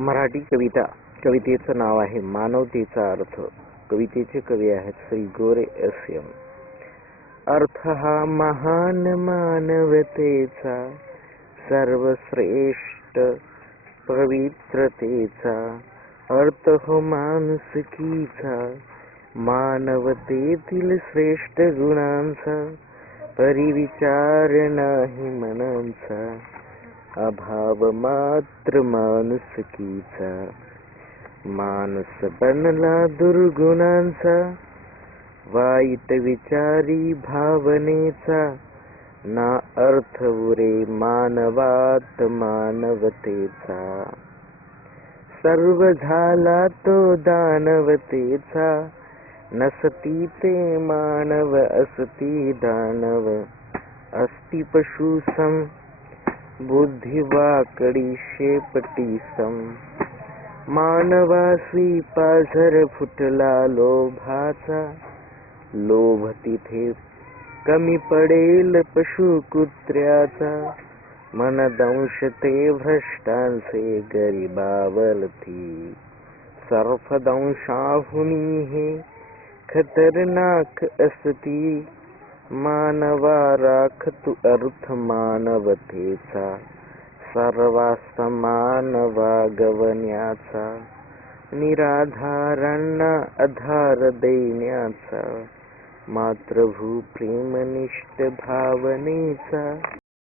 मराठी कवितेचं नाव आहे मानवतेचा अर्थ. कवितेचे कवी आहेत श्री गोरे एस.एम. अर्थ हा महान मानवतेचा, सर्वश्रेष्ठ पवित्रतेचा. अर्थ हो माणुसकीचा, मानवतेतील श्रेष्ठ गुणांचा. परिविचार नाही मनांचा, अभाव मात्र माणुसकीचा. माणूस बनला दुर्गुणांचा, वाईट विचारी भावनेचा. ना अर्थ उरे मानवात मानवतेचा. सर्व झाला तो दानवतेचा, नसती ते मानव असती दानव. असती पशु सम, बुद्धी वाकडी शेपटी सम. मानवासी पाझर फुटला लोभाचा, लोभ तिथे कमी पडेल पशु कुत्र्याचा. मन दंश ते भ्रष्टांचे गरिबावरती, सर्पदंशाहुनी हे खतरनाक असती. मानवा राख तू अर्थ मानवतेचा, सर्वांस समान वागवण्याचा. निराधारांना आधार देण्याचा, मातृभू प्रेमनिष्ठ भावनेचा.